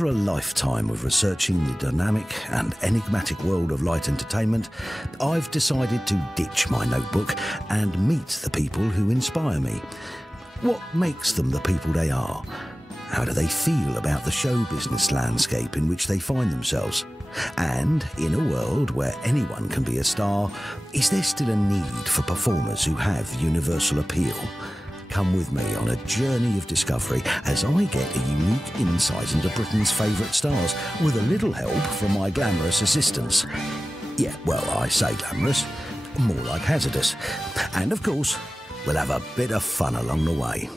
After a lifetime of researching the dynamic and enigmatic world of light entertainment, I've decided to ditch my notebook and meet the people who inspire me. What makes them the people they are? How do they feel about the show business landscape in which they find themselves? And in a world where anyone can be a star, is there still a need for performers who have universal appeal? Come with me on a journey of discovery as I get a unique insight into Britain's favourite stars with a little help from my glamorous assistants. Yeah, well, I say glamorous, more like hazardous. And of course, we'll have a bit of fun along the way.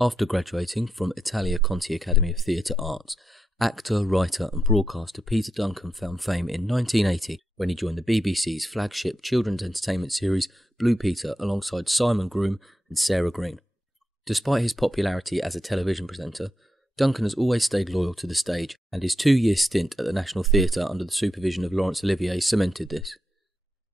After graduating from Italia Conti Academy of Theatre Arts, actor, writer and broadcaster Peter Duncan found fame in 1980 when he joined the BBC's flagship children's entertainment series Blue Peter alongside Simon Groom and Sarah Green. Despite his popularity as a television presenter, Duncan has always stayed loyal to the stage, and his 2-year stint at the National Theatre under the supervision of Laurence Olivier cemented this.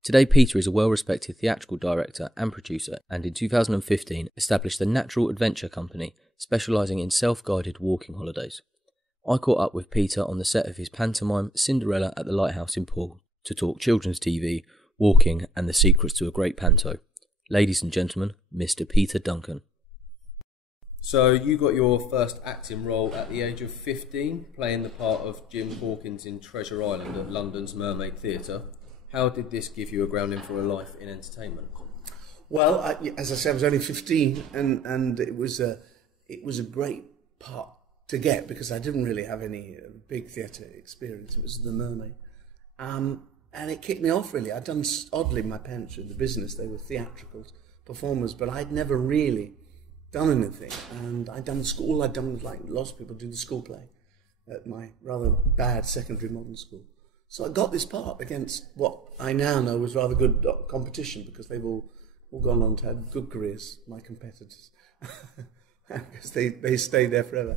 Today Peter is a well-respected theatrical director and producer, and in 2015 established the Natural Adventure Company, specialising in self-guided walking holidays. I caught up with Peter on the set of his pantomime Cinderella at the Lighthouse in Poole to talk children's TV, walking and the secrets to a great panto. Ladies and gentlemen, Mr. Peter Duncan. So you got your first acting role at the age of 15, playing the part of Jim Hawkins in Treasure Island at London's Mermaid Theatre. How did this give you a grounding for a life in entertainment? Well, as I said, I was only 15, and it was a great part to get because I didn't really have any big theatre experience. It was The Mermaid. And it kicked me off, really. I'd done, oddly, my parents were in the business. They were theatrical performers, but I'd never really done anything. And I'd done school. I'd done, like lots of people do, the school play at my rather bad secondary modern school. So I got this part against what I now know was rather good competition because they've all gone on to have good careers, my competitors, because they stayed there forever.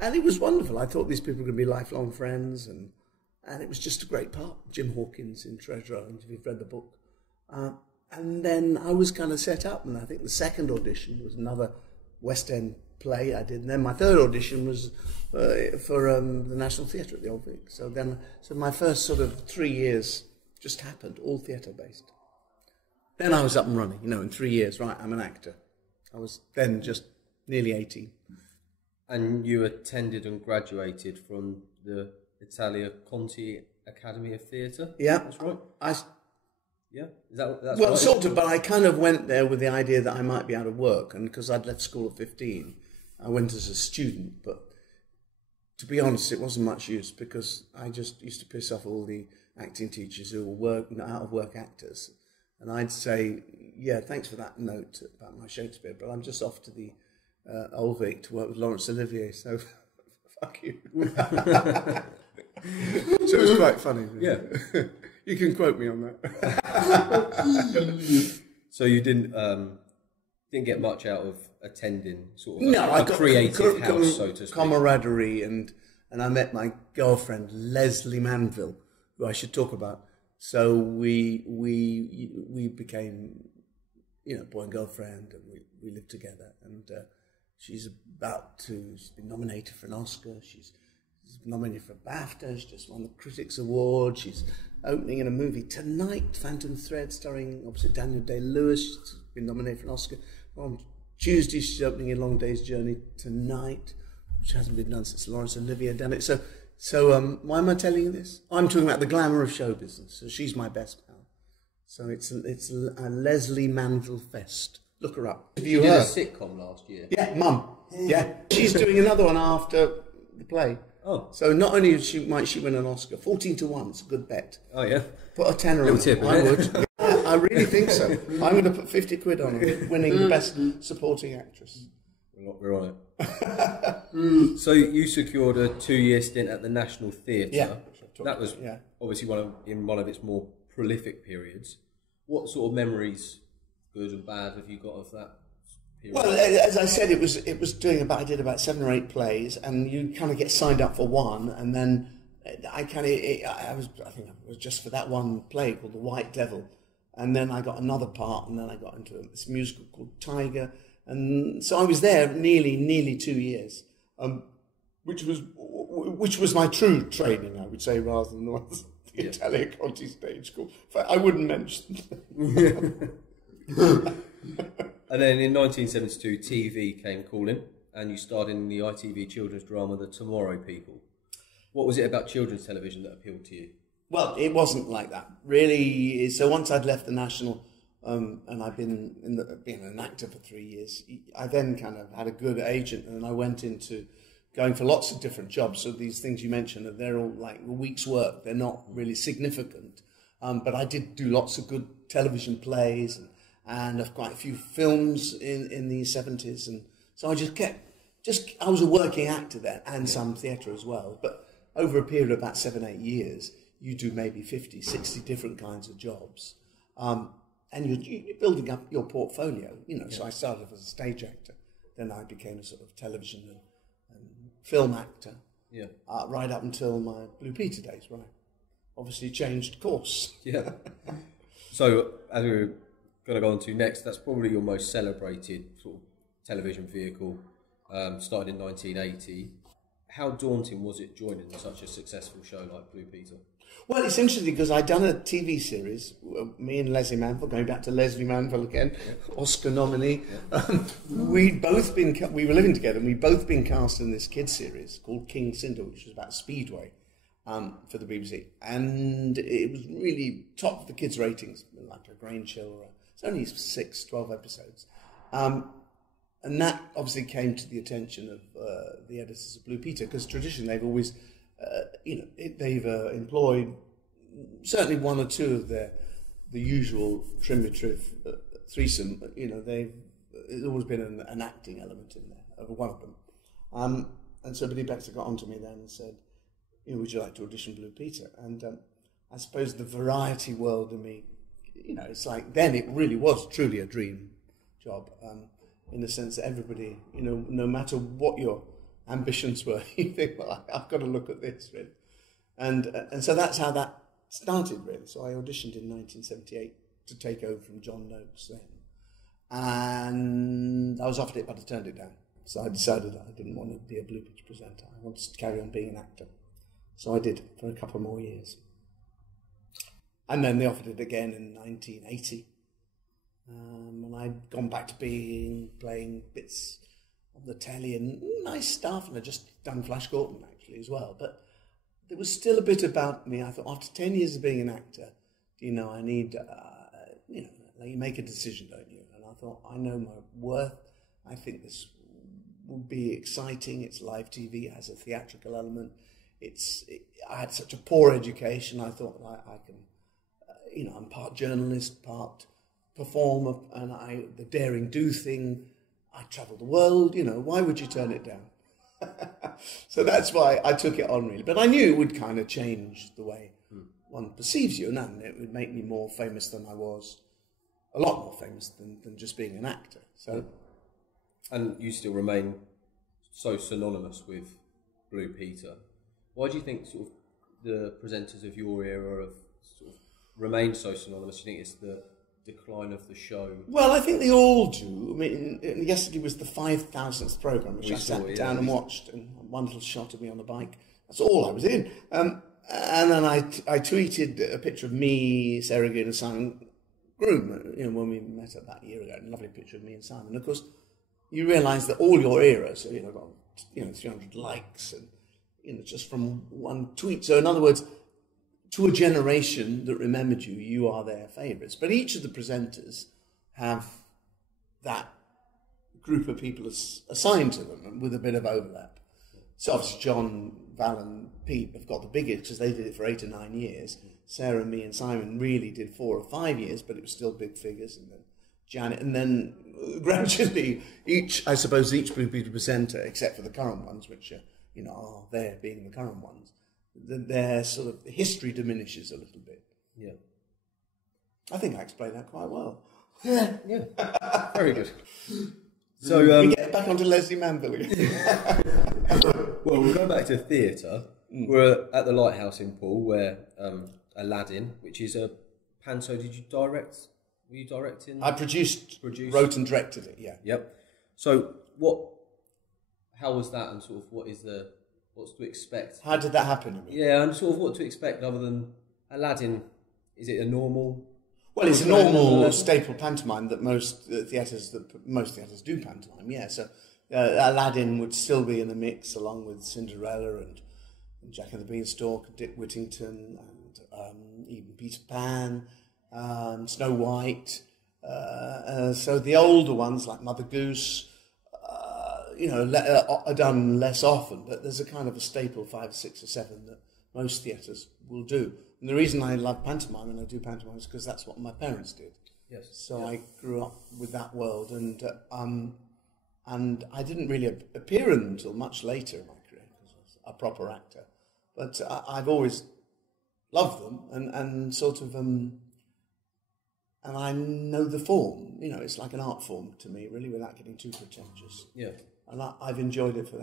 And it was wonderful. I thought these people were going to be lifelong friends, and it was just a great part. Jim Hawkins in Treasure Island, if you've read the book. And then I was kind of set up, and I think the second audition was another West End play I did. And then my third audition was for the National Theatre at the Old Vic. So my first sort of 3 years just happened, all theatre-based. Then I was up and running, in 3 years, right, I'm an actor. I was then just nearly 18. And you attended and graduated from the Italia Conti Academy of Theatre? Yeah. That's right? Yeah? That's well, right? Sort of, but I kind of went there with the idea that I might be out of work, and because I'd left school at 15, I went as a student, but to be honest, it wasn't much use because I just used to piss off all the acting teachers who were out-of-work actors, and I'd say, yeah, thanks for that note about my Shakespeare, but I'm just off to the Old Vic to work with Laurence Olivier, so fuck you. So it was quite funny. Yeah. You can quote me on that. So you didn't get much out of attending sort of I a got creative house, so to speak. Camaraderie, and I met my girlfriend Leslie Manville, who I should talk about. So we became, boy and girlfriend, and we lived together. And she's been nominated for an Oscar. She's nominated for BAFTA. She just won the Critics Award. She's opening in a movie tonight, Phantom Thread, starring opposite Daniel Day-Lewis. She's been nominated for an Oscar. On Tuesday, she's opening in Long Day's Journey tonight, which hasn't been done since Laurence Olivier done it. So why am I telling you this? I'm talking about the glamour of show business. So she's my best pal. So it's a Leslie Manville fest. Look her up. You did a sitcom last year. Yeah, Mum. Yeah, she's doing another one after the play. Oh. So not only might she win an Oscar, 14-1, it's a good bet. Oh, yeah? Put a tenner on it. I would. I really think so. I'm going to put 50 quid on it, winning the best supporting actress. We're on it. So you secured a 2-year stint at the National Theatre. Yeah. That was obviously one of its more prolific periods. What sort of memories, good and bad, have you got of that period? Well, as I said, I did about 7 or 8 plays, and you kind of get signed up for one, and then I think it was just for that one play called The White Devil, and then I got another part, and then I got into this musical called Tiger, and so I was there nearly 2 years. which was my true training, I would say, rather than the ones the Italia Conti stage school. I wouldn't mention. And then in 1972, TV came calling, and you starred in the ITV children's drama The Tomorrow People. What was it about children's television that appealed to you? Well, it wasn't like that, really. So once I'd left the National, and I'd been being an actor for 3 years, I then kind of had a good agent, and I went into going for lots of different jobs. So these things you mentioned, they're all like a week's work. They're not really significant. But I did do lots of good television plays and quite a few films in the 70s. And so I I was a working actor then, and some theatre as well. But over a period of about 7-8 years, you do maybe 50, 60 different kinds of jobs. And you're building up your portfolio, So I started off as a stage actor. Then I became a sort of television and film actor, right up until my Blue Peter days, where I obviously changed course. Yeah. So, as we're going to go on to next, that's probably your most celebrated sort of television vehicle, started in 1980. How daunting was it joining such a successful show like Blue Peter? Well, it's interesting because I'd done a TV series, me and Leslie Manville, going back to Leslie Manville again, Oscar nominee. We were living together, and we'd both been cast in this kids series called King Cinder, which was about Speedway for the BBC. And it was really top of the kids' ratings, like a grain chill. It's only 12 episodes. And that obviously came to the attention of the editors of Blue Peter, because traditionally they've always, they've employed certainly one or two of the usual trim-retrieve threesome. There's always been an acting element in there, of one of them. And so Billy Baxter got onto me then and said, would you like to audition Blue Peter? And I suppose the variety world in me, it's like then it really was truly a dream job. In the sense that everybody, no matter what your ambitions were, you think, well, I've got to look at this, really. And so that's how that started, really. So I auditioned in 1978 to take over from John Noakes then. And I was offered it, but I turned it down. So I decided that I didn't want to be a Blue Peter presenter. I wanted to carry on being an actor. So I did for a couple more years. And then they offered it again in 1980. And I'd gone back to playing bits on the telly and nice stuff, and I'd just done Flash Gordon actually as well. But there was still a bit about me. I thought after 10 years of being an actor, I need, you make a decision, don't you? And I thought, I know my worth. I think this would be exciting. It's live TV. It has a theatrical element. I had such a poor education. I thought I can, I'm part journalist, part performer, and the daring do thing. I travel the world, why would you turn it down? So that's why I took it on, really. But I knew it would kind of change the way one perceives you, and it would make me more famous than I was, a lot more famous than just being an actor. So, and you still remain so synonymous with Blue Peter. Why do you think sort of the presenters of your era have sort of remained so synonymous? Do you think it's the decline of the show? Well, I think they all do. I mean, yesterday was the 5,000th programme, which I sat down and watched, and one little shot of me on the bike. That's all I was in. And then I tweeted a picture of me, Sarah Greene and Simon Groom, when we met about a year ago, a lovely picture of me and Simon. And of course, you realise that all your era, so, got, 300 likes, and, just from one tweet. So in other words, to a generation that remembered you, you are their favourites. But each of the presenters have that group of people assigned to them with a bit of overlap. So obviously John, Val and Pete have got the biggest because they did it for 8 or 9 years. Sarah, me and Simon really did 4 or 5 years, but it was still big figures. And then Janet, and then gradually each Blue Peter presenter, except for the current ones, which are there being the current ones, their sort of history diminishes a little bit. Yeah. I think I explained that quite well. Yeah. Very good. So we get back onto Leslie Manville again. Well, we'll go back to theatre. We're at the Lighthouse in Poole, where Aladdin, which is a panto. Did you direct? Were you directing? I produced, wrote and directed it. Yeah. Yep. So how was that, and sort of what is the what's to expect. How did that happen? Yeah, and sort of what to expect other than Aladdin. Is it a normal? Well, it's a normal staple pantomime that most theatres do pantomime. Yeah, so Aladdin would still be in the mix along with Cinderella and Jack and the Beanstalk, Dick Whittington, and even Peter Pan, Snow White. So the older ones like Mother Goose, are done less often, but there's a kind of a staple 5, 6 or 7 that most theatres will do. And the reason I love pantomime and I do pantomime is because that's what my parents did. Yes. So I grew up with that world, and I didn't really appear in them until much later in my career because I was a proper actor. But I've always loved them, and sort of and I know the form. It's like an art form to me, really, without getting too pretentious. Yeah. And I've enjoyed it for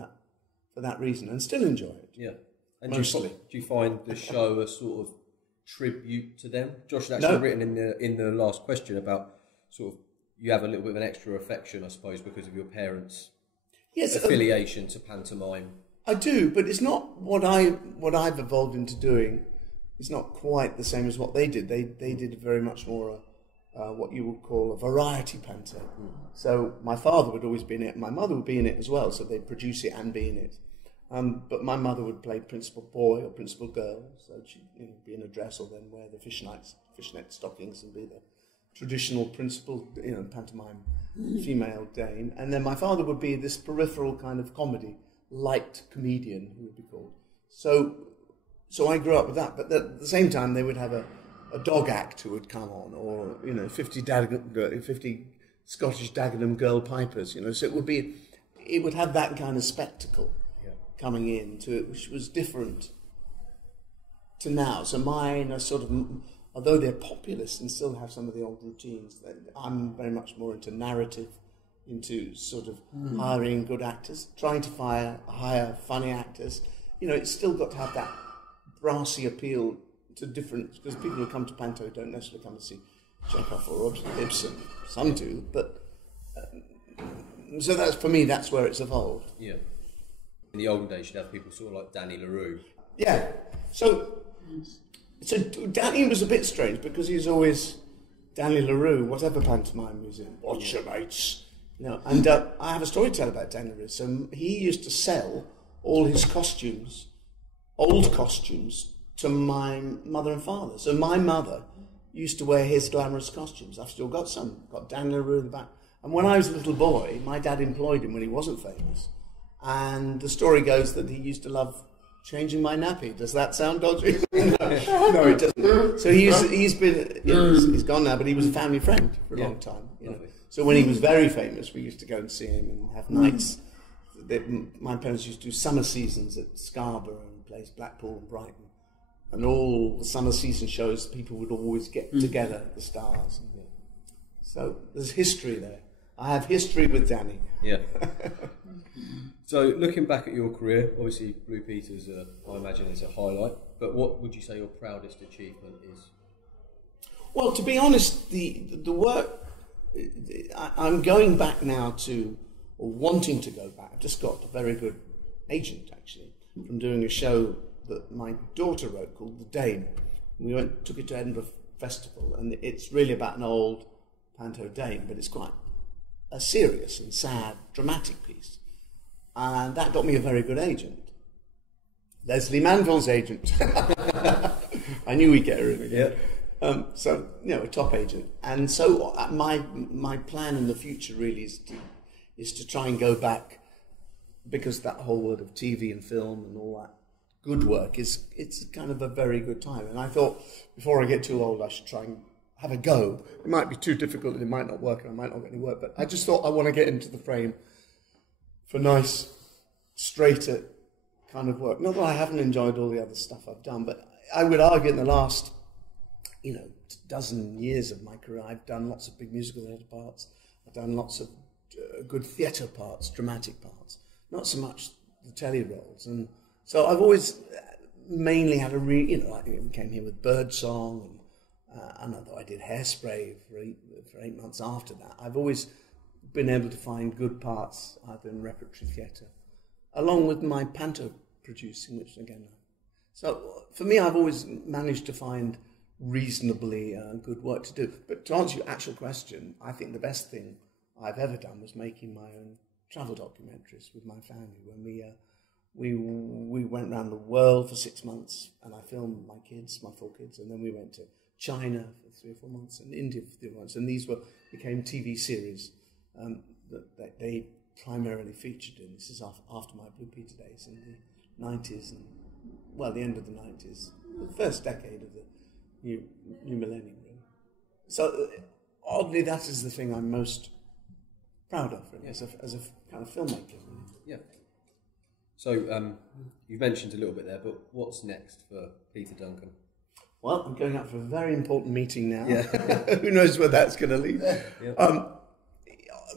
that reason, and still enjoy it. Yeah. And mostly. Do you find the show a sort of tribute to them? Josh had actually written in the last question about sort of you have a little bit of an extra affection, I suppose, because of your parents' affiliation to pantomime. I do, but it's not what I've evolved into doing. It's not quite the same as what they did. They did very much more what you would call a variety panto. So my father would always be in it, and my mother would be in it as well. So they'd produce it and be in it. But my mother would play principal boy or principal girl, so she'd be in a dress or then wear the fishnet stockings and be the traditional principal, pantomime female dame. And then my father would be this peripheral kind of comedy, light comedian, he would be called. So I grew up with that. But at the same time, they would have a dog act who would come on, or 50 Scottish Dagenham girl pipers. So it would have that kind of spectacle coming into it, which was different to now. So mine are sort of, although they're populist and still have some of the old routines, I'm very much more into narrative, into sort of hiring good actors, trying to hire funny actors. It's still got to have that brassy appeal to different, because people who come to Panto don't necessarily come to see Chekhov or Ibsen. Some do, but so that's, for me, that's where it's evolved. Yeah. In the olden days, you'd have people sort of like Danny LaRue. Yeah. So Danny was a bit strange because he's always Danny LaRue, whatever pantomime he was in. What's your mates? And I have a story to tell about Danny LaRue. So he used to sell all his costumes, old costumes, to my mother and father. So my mother used to wear his glamorous costumes. I've still got some. Got Danny LaRue in the back. And when I was a little boy, my dad employed him when he wasn't famous. And the story goes that he used to love changing my nappy. Does that sound dodgy? No, it doesn't. So he's been, he's gone now, but he was a family friend for a long time. So when he was very famous, we used to go and see him and have nights. My parents used to do summer seasons at Scarborough and place Blackpool and Brighton. And all the summer season shows, people would always get together at the Stars. So there's history there. I have history with Danny. Yeah. So looking back at your career, obviously Blue Peter's, I imagine, is a highlight. But what would you say your proudest achievement is? Well, to be honest, the work, I'm going back now to, or wanting to go back. I've just got a very good agent, actually, from doing a show that my daughter wrote called The Dame. We took it to Edinburgh Festival, and it's really about an old panto dame, but it's quite a serious and sad, dramatic piece. And that got me a very good agent. Leslie Manville's agent. I knew we'd get her in again. Yeah. So, a top agent. And so my plan in the future really is to try and go back, because that whole world of TV and film and all that good work it's kind of a very good time. And I thought, before I get too old, I should try and have a go. It might be too difficult and it might not work and I might not get any work, but I just thought I want to get into the frame for nice, straighter kind of work. Not that I haven't enjoyed all the other stuff I've done, but I would argue in the last, dozen years of my career, I've done lots of big musical theatre parts. I've done lots of good theatre parts, dramatic parts. Not so much the telly roles. And so I've always mainly had I came here with Birdsong, and although I did Hairspray for 8 months after that, I've always been able to find good parts either in repertory theatre, along with my panto producing, which again. So for me, I've always managed to find reasonably good work to do. But to answer your actual question, I think the best thing I've ever done was making my own travel documentaries with my family. When we went around the world for 6 months, and I filmed my 4 kids, and then we went to China for 3 or 4 months, and India for 3 months, and these became TV series that they primarily featured in. This is after my Blue Peter days in the 90s, and the end of the 90s, the first decade of the new millennium, really. So oddly, that is the thing I'm most proud of, really, as a kind of filmmaker. Really. Yeah. So you've mentioned a little bit there, but what's next for Peter Duncan? Well, I'm going out for a very important meeting now. Yeah. Who knows where that's going to lead? Yeah.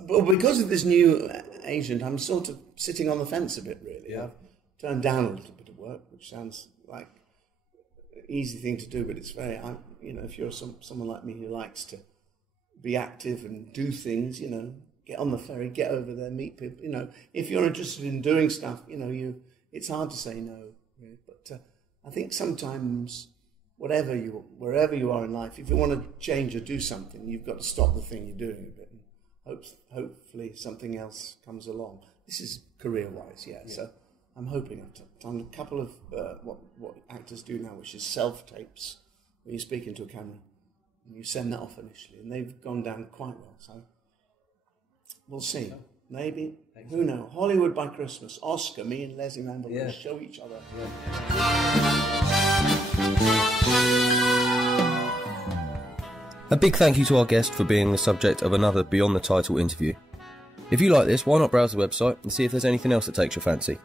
But because of this new agent, I'm sort of sitting on the fence a bit, really. Yeah. I've turned down a little bit of work, which sounds like an easy thing to do, but it's very, if you're someone like me who likes to be active and do things, get on the ferry, get over there, meet people, if you're interested in doing stuff, it's hard to say no, really. But I think sometimes, wherever you are in life, if you want to change or do something, you've got to stop the thing you're doing a bit, and hopefully something else comes along. This is career-wise, yeah. So I'm hoping I've done a couple of what actors do now, which is self-tapes, where you speak into a camera and you send that off initially, and they've gone down quite well. So we'll see. Maybe. Who knows? Hollywood by Christmas. Oscar, me and Leslie Manville will show each other. A big thank you to our guest for being the subject of another Beyond the Title interview. If you like this, why not browse the website and see if there's anything else that takes your fancy.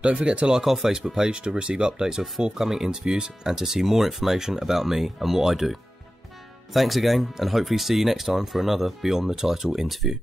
Don't forget to like our Facebook page to receive updates of forthcoming interviews and to see more information about me and what I do. Thanks again, and hopefully see you next time for another Beyond the Title interview.